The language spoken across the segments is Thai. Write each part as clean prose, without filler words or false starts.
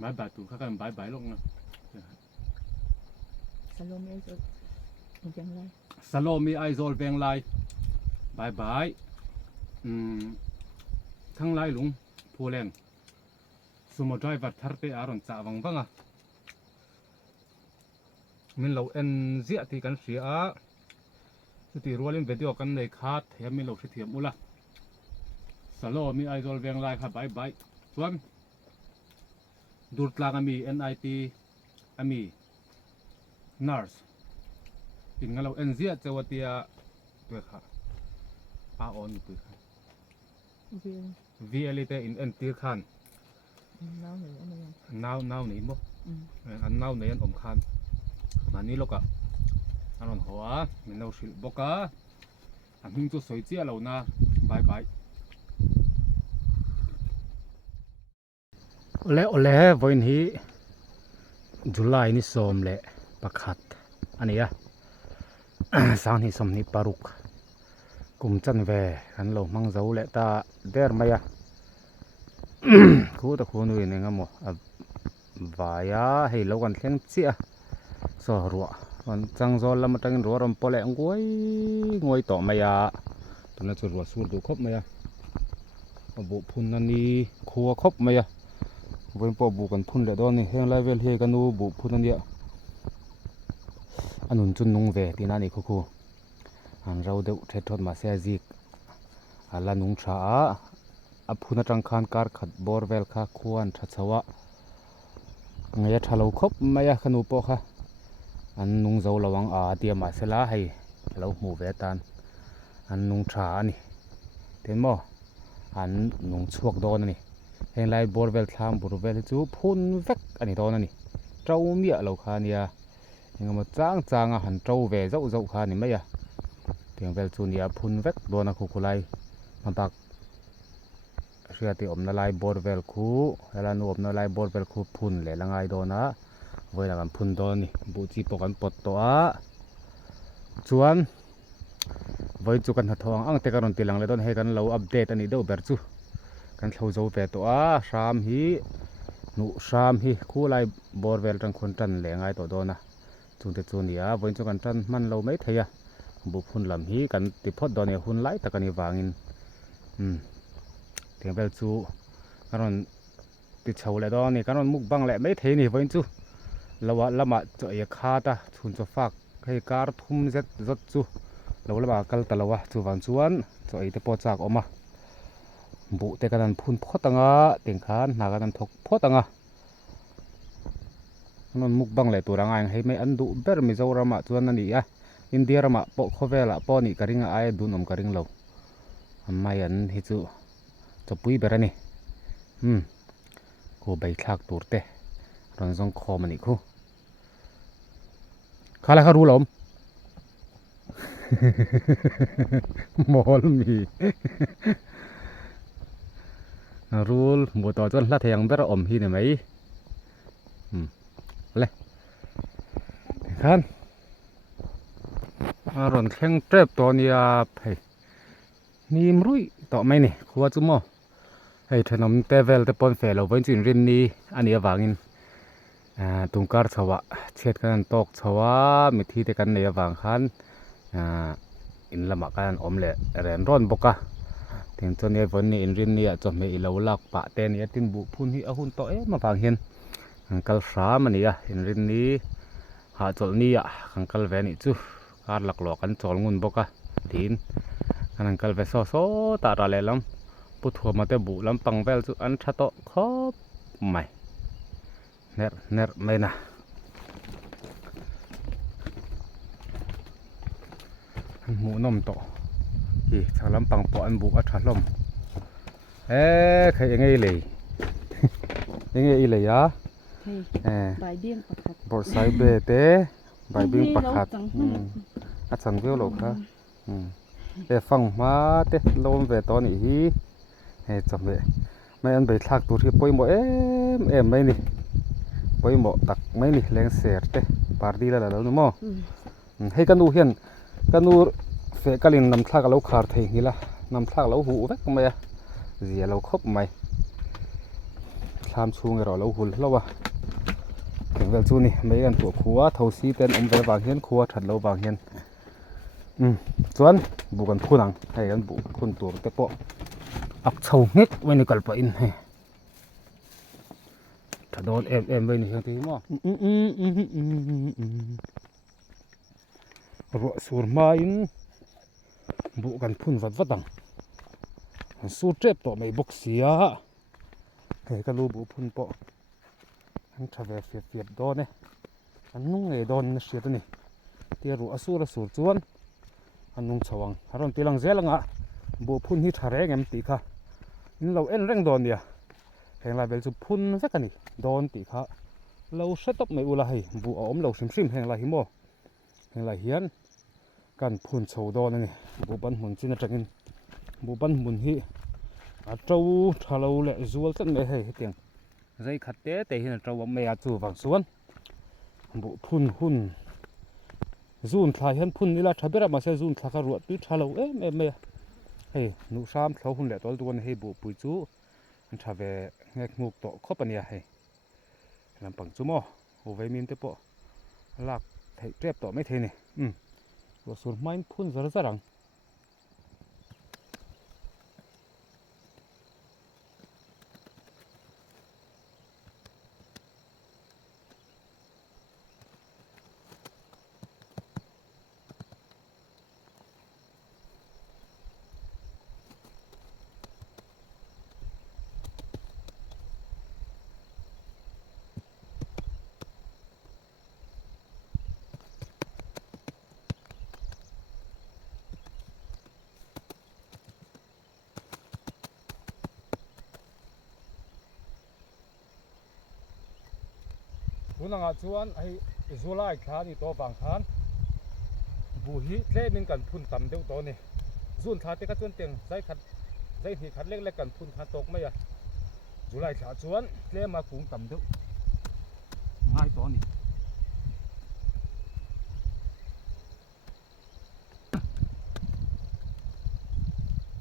บายตูข้ากันบายลงนะสโลมีไอโซลจังไรสโลมีไอโซลเบงไลบายทั้งไลลุงผู้เล่นสมมติไดรเวอร์ทัร์เตอารอนจ่าวังบังอ่ะมินเราเอ็นเสียที่กันเสียสติรัวเล่นวิดีโอกันในคาดเทียมมินเราเทียมอุละสโลมีไอโซลเบงไลค่ะบายส่วนดูดลางมี NIT มี nurse อินงั้นเราเอ็นเสียจะว่าเตียตัวค่ะป้าออนตัวค่ะ VL เตอินเอ็นตีขันน้าวหนึ่งอะไรน้าวนี่มั้งอันน้าวนี่อันอมขันมันนี่ลูกอ่ะอันนั้นหัวมันเราสิบกะอันหิ้งตัวสวยเจ้าเรานะบายOle voin hi July ni som le pakhat ania sang hi som ni paruk kum chan ve kan lo mang zo le ta der maya khu ta khu nu ni ngamo vaya hei lo kan thleng chia so ruwa on chang zol lam tang ro ram pole ngoi to maya tana chu ruwa sur du khop maya abu phun ani khuwa khop mayaวันพอบุกันพุ่นเลยตอนนี้เฮงไลเวลเฮกันนูบุพุ่นนี่อันนู้นจุนนุ่งเวทีนั่นนี่คู่อันเราเดือดเททอดมาเสียจิกอันละนุ่งชาอับพุ่นจังคันการขัดบอร์เวลค่ะควรชัดสวะเงียทะเลาคบไม่ยากขนูปอค่ะอันนุ่งเจ้าระวังเตียมาเสละให้เราหมู่เวตันอันนุ่งชานี่เห็นมั้ยอันนุ่งชวกโดนนี่เฮงไลบอร์เวลทามบอร์เวลจูพุ่นเวกอันนี้ตอนนั้นนี่เจ้าเมียเราขานี่เฮงมาจ้างหันเจ้าเวเจ้าขานี่ไม่ยะเพียงเวลจูนี่พุ่นเวกโดนคุไลมันตักเชื่อที่อมนาไลบอร์เวลคูแล้วนูอมนาไลบอร์เวลคูพุ่นเลยละไงโดนนะเวลากันพุ่นโดนนี่บูจีปกันปดตัวชวนไว้จูกันหัดทองอังเตกันนตีหลังเลยตอนให้กันเราอัปเดตอันนี้เดี๋ยวเบิร์จูกันเขาจะไปตัวชามฮีนุชามฮีคู่ไล่บอร์เวลจังคนจันเหลงไงตัวโดนนะจุดจุดนี้วันจุกันจันมันเราไม่เทียบุพหุ่นลำฮีกันติดพอดโดนเนี่ยหุ่นไล่ตะกันนี่วางินเทียงเวลจูกันติดเฉาเลยตอนนี้กันมุกบังแหละไม่เทียนี่วันจูเราว่าละมาจะอยากฆ่าตาชุนจะฝากให้การทุ่มเจ็ดรถจูเราละมากัลตะละวะจูวันจวนจะไอเตปอจากออกมาบุเตกันพุ่นพอตังอ่ะเตียงขานหากันทกพอตังอ่ะมันมุกบังเลยตัวร่างให้ไม่อันดูเบอร์มิโซรามาจวนนั่นนี่อ่ะอินเดียรามาปอกข้อเวละปอนี่กระริงไอ้ดูนมกระริงเราไม่อันฮิจูจะปุยเบอร์นี่กูใบทักตัวเตะรันซงคอมันอีกคู่ข้าเลยข้ารู้หรอมอลมีรูลบัวต่อจนละเทียงเบอร์อมฮีเนี่ยไหมเลยขันอารอนแข็งเจ็บตัวนี้ไปนี่มรุ่ยต่อไหมนี่ขวดจุ่มให้ถนนเตเวลเตปอนเฟลเราไว้จินรินนี่อันนี้วางินตุงการชาวะเช็ดกันตกชาวะมิที่เตกันในวางขันอินละมากันอมเละแรงร้อนบกะถึงจนเนี่ยวันนี้อินรินเนี่ยจะไม่อิเลวลักปะเตนี่ตินบุพุ่นที่อาหุ่นโตมาฟังเห็นกัลสามันเนี่ยอินรินนี้หาจลนี่กัลเวนิจูการหลักหลอกกันจลงุนบกะดินกันกัลเวโซโซตาราเลลัมปุถุมาเตบุลัมปังเวลจูอันชะโตครบไม่เนอไม่นะหมูนมโตชาลัมปังปออันบุอัฐลมใครยังไงเลยยังไงเลยยะใบเบี้ยงประคัดบอสายเบเต้ใบเบี้ยงประคัดอัดสังเวลหรอกค่ะฟังมาเต้ลมเวตอนนี้จำเลยไม่อันใบทักตัวที่ป่วยหมดไม่นี่ป่วยหมดตักไม่นี่แรงเสียเต้ปาร์ตี้แล้วแล้วนึกมั้งให้กันดูเห็นกันดูเฟกัลินนำทักเราขาดทิ้งนี่ละนำทักเราหูเวกไหมเสียเราครบไหม ทามชูงเราเราหุ่นแล้ววะเก่งเวลจูนี่ไม่กันตัวขัวเท่าซีเต้นไปบางเฮียนขัวถัดเราบางเฮียนส่วนบุกันพูนังให้กันบุพูนตัวแต่ปะอักเฉาเง็กไว้ในกระเป๋าอินให้ถ้าโดนเอ็มไว้ในเฮียนที่มั้งรัวสูรมาอินบุกันพูนวัดดังสูเจ็บตัวไม่บกเสียให้กันรู้บุพูนปะทั้งชาวเฟียดโดนเนี่ยอันนุ่งไอ้โดนเสียตัวนี้เดี๋ยวรัวสูรจวนอันนุ่งชวังฮารอนตีลังเซลังอ่ะบุพูนที่ทะเลเงี้ยตีค่ะนี่เราเอ็นเร่งโดนเดียแห่งลายเบลจุพูนสักกันนี่โดนตีค่ะเราเซตไม่อุลาให้บุอมเราซิมแห่งลายหิมแห่งลายเฮียนกันพูนโชว์โดนนี่บุบันหุ่นจีนจังอินบุบันหุ่นที่อาเจ้าทะเลเละจวลสักไม่ให้เตียงใจขัดเตะแต่เห็นเจ้าว่าไม่อาจูบางส่วนบุพูนหุ่นจูนทลายเห็นพุ่นนี่ละทับเบรามาเสียจูนทลากระรวดปีทะเลไม่เฮ้ยนูสามเขาหุ่นแหละตัวนี้ให้บุปุยจูอันทับเบงกงูโตคบปัญญาให้ลำปังจูโม่โอเวมินเตปะลากเทียบต่อไม่เทนี่ว่าส่วนไม้พุ่นซะรังคุณนังอาชวนไอ้โซล่าอีกครั้งนี่ตัวบางครั้งบุหิเล่นกันพุ่นต่ำเดียวตัวนี่ส่วนท้ายที่เขาชวนเตียงใจหีขัดเล็กกันพุ่นขัดตกไม่อะโซล่าอีกครั้งชวนเล่นมาคุ้งต่ำเดียวง่ายตัวนี่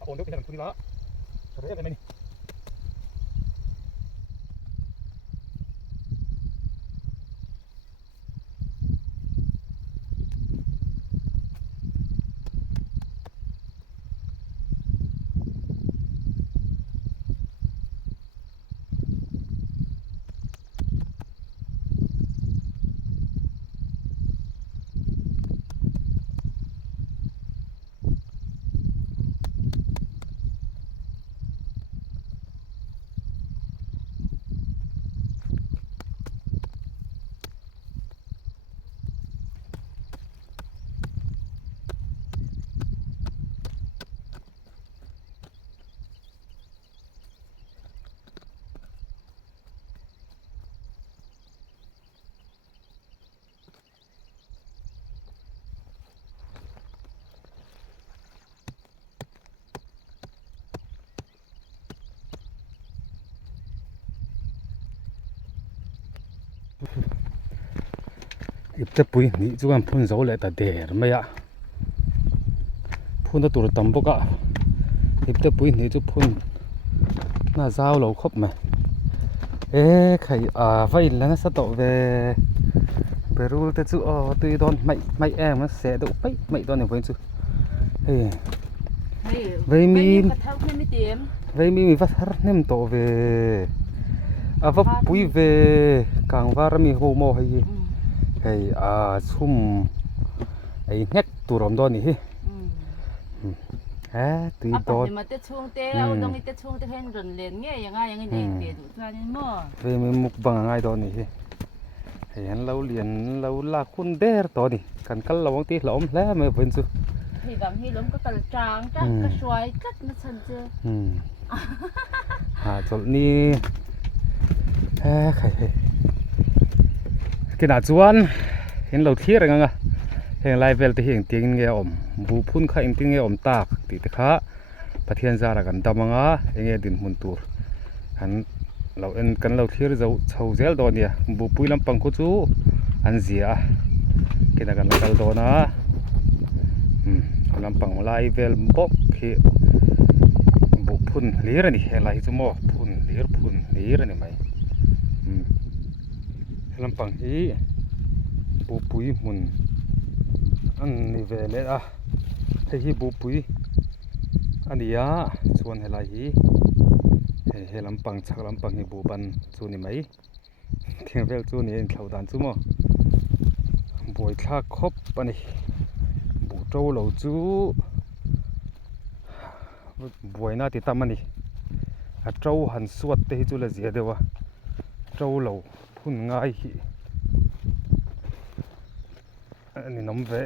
โอนเดียวไปทางพุ่นละเรียกอะไรนี่อิบเตปุยนี่จุกันพุ่นโซเละแต่เดร์ไม่อะพุ่นตัวตั้มปกะอิบเตปุยนี่จุพุ่นน่าเศร้าเราครบไหมใครไฟแล้วนะสตอเวเปรูแต่จุตุยโดนไม่มันเสียดุไม่โดนอย่างเพื่อนจุเวมีวัดฮาร์เนมโตเวว่าปุยเวกางวารมีโฮโมให้ไอ้ซุ่มไอ้เน็กตัวรอมดอนนี่ตีโดนมาเตะช่วงเตะเอาตรงนี้เตะช่วงเตะเห็นรอนเล่นเงี้ยยังไงเตะดูท่านี่มั่วเว้ยมันมุกบังง่ายดอนนี่เห็นเราเรียนเราลากคุณเดร์ตัวนี่กันเราบางทีล้มแล้วไม่เป็นสุดที่บางทีล้มก็กระจางจักกระชวยจักมาชันเจจุดนี้ใครกินอาจวนเห็นเราเที่ยงไงเห็นไลฟ์เวลที่เห็นตีนเงี้ยบูพุ่นข้าเองตีนเงี้ยตากตีตะขาประเทศจาระกันดำงาเองดินมุนตูร์อันเราเอ็นกันเราเที่ยงเราเช่าเจลโดนเนี่ยบูปุยลำปังกุจูอันเสียกินกันเราโดนนะลำปังไลฟ์เวลบอกที่บุพุ่นเลี้ยนี่เห็นไลฟ์จุโม่พุ่น dir phun dir ani mai lampang hi bu pui mun an ni ve le a hi bu pui ania chuan helai hi he lampang chak lampang hi bu ban chu ni mai thiang vel chu ni in thlau dan chu mo boi thla khop ani bu to lo chu boi na ti tam ani a to han suat te hi chu la zia dewa to lo phun ngai hi ani nom ve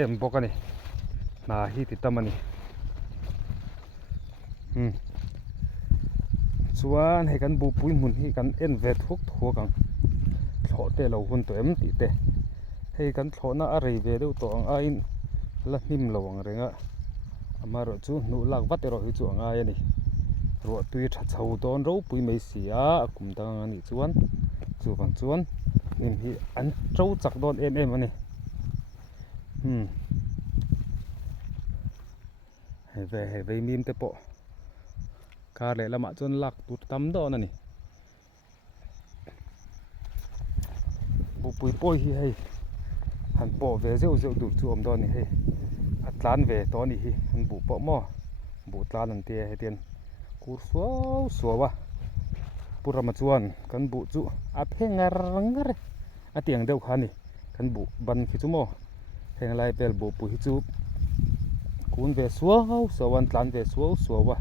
em bok ani na hi ti tam ani chuan he kan bu pui mun hi kan en ve thuk kang thlo te lo hun to em ti te hei kan thlo na a rei ve deuh to ang a in la hnim lo ang renga amaro chu nu lak wat ero hi chu anga ani ro tui tha chho don ro pui mai sia akum dang ani chuan chu bang chuan nim hi an tro chak don em ani he ve mim te po ka le lama chuan lak tur tam don ani bu pui poi hi hei han po ve zeu dur chu om don ni hei atlan ve to ni hi han bu po mo bu tlan an te he ten kur suawa purama chuan kan bu chu a phengar atiang deuh khani kan bu ban khi chu mo henglai pel bu pu hi chu kun ve suawan tlan ve suawa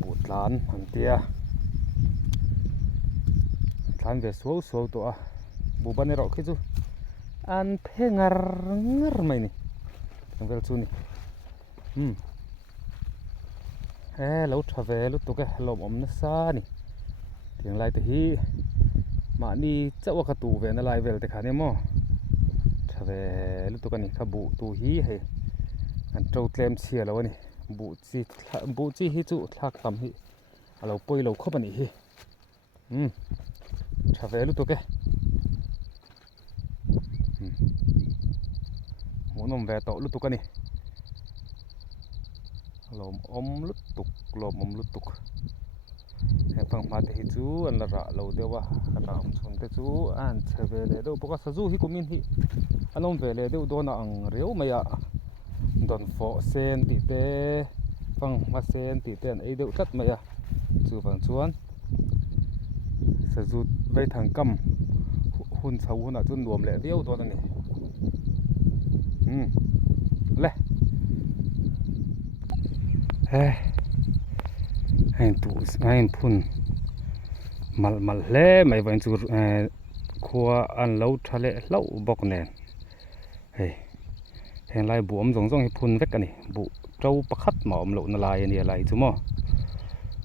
bu tlan an tia tlan ve suaw to a bu ban ero khi chu an phengar mai ni vel chu ni lo thave lu to ke lom om na sa ni tiang lai te hi ma ni chawa ka tu ve na lai vel te khani mo thave lu to ka ni kha bu tu hi he an tro tlem chia lo ani bu chi hi chu thlak tam hi alo poi lo khop ani hi thave lu to ke nom ve to lu tu ka ni lom om lu tuk he pang ma te hi chu an la ra lo dewa ra om chon te chu an cheve le do boka sa zu hi kumin hi anom ve le deu dona ang reu maya don fo sen ti te pang ma sen ti ten ei deu tat maya chu bang chuan sa zu vai thang kam hun chau huna chun nuam le deu don ani le hein tu ngain phun mal hle mai vain chu khua an lo thale lo bok nen hen lai bu om jong hi phun vek ani bu trâu pakhat ma om lo na lai ani lai chu mo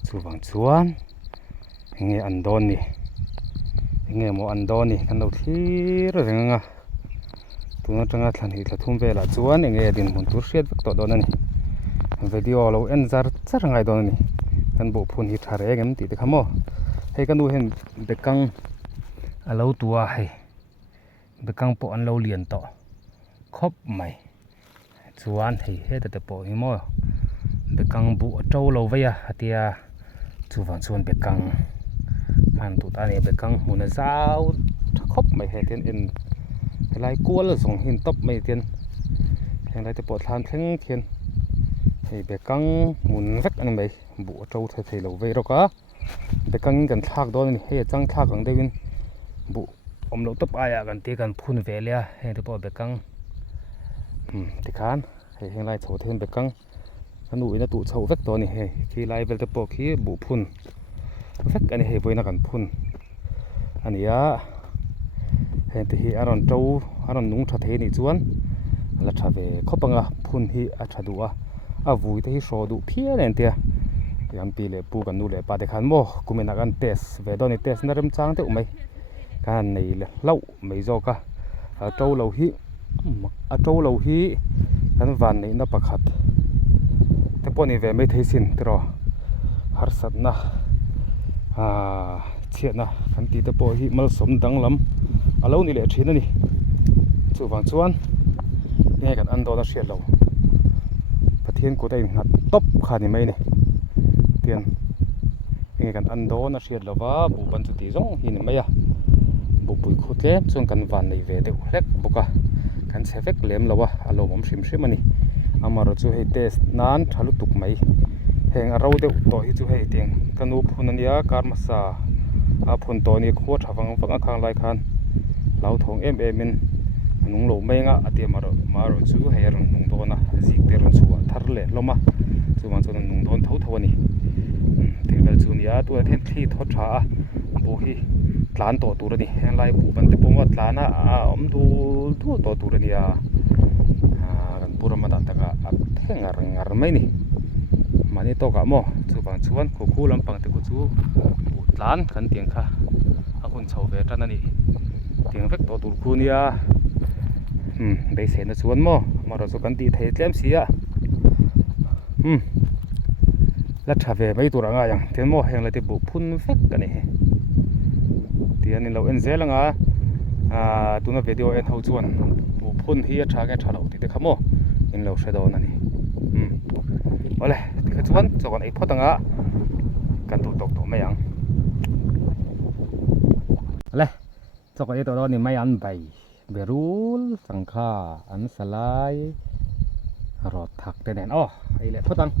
chu wang chuan nge an don ni nge mo an don ni kan lo thlir renga tuna tanga thlan hi thla thum vela chuan nge din mun tur hriat vek to don ani video lo en zar char ngai don ani kan bu phun hi thare ngam ti te khamo hei kan u hen bekang alo tua hei bekang po an lo lian to khop mai chuan hei he te po hi mo bekang bu to lo veya atia chuwang chuan bekang man tu ta ne bekang mun zau khop mai he ten in helai kual zong hin top mai ten henglai te po thlan thleng thian hei bekang mun vek an mai bu to thei lo ve ro ka bekang kan thak don ni he chang thak ang dewin bu om lo top aya kan te kan phun ve le he te po bekang tikhan hei henglai chho then bekang anu ina tu chho vek to ni he khi lai vel te po khi bu phun vek ani he voina kan phun ania he te hi aron to aron nung tha the ni chuan la tha ve khopanga phun hi a tha du a vui te hi sho du phia nen tia yam pi le pu kan nu le pa de khan mo kumena kan test ve do ni test na rem chang te umai kan nei le lau mai zo ka a to lo hi kan van nei na pakhat te poni ve mai theisin tro har sat na chiat na kan ti te po hi mal som dang lam alo ni le thina ni chu wang chuan nge kan an do na hriat lo pathian ko dai na top khani mai ni tian nge kan an do na hriat lova bu ban chu ti zong hin mai a bu pui khu tle chung kan van nei ve de hlek boka kan chevek lem lawa alo mom hrim hrim ani amaro chu hei test nan thalu tuk mai heng aro de to hi chu hei teng kanu phun ania karmasa a phun to ni kho thawang wang khang lai khan lau thong em in nung lo mai nga ati maro chu hei ron nung do na zik te ron chuwa thar le loma chu man chu nung don thau thawani thengdal chu nia tu then thi tho tha bu hi tlan to turani heng lai bu ban te poma tlana a om du to turani a kan purama dan taka a ngar mai ni mani to ka mo chu bang chuan khu khu lampang te ku chu bu tlan kan tiang kha a hun chho ve tan ani tiang vek to tur khu nia dei se na chuan mo maro chu kan ti thei tlem sia la thave mai turanga yang ten mo heng la ti bu phun vek kan he tian in lo en zelanga tuna video en ho chuan bu phun hi a tha ke thalo ti te khamo in lo hredo na ni ole ti kha chuan chokon ei photanga kan tu tok to mai yang ole chokon ei to do ni mai an bai berul sangkha an salai rot thak te nen ai le photang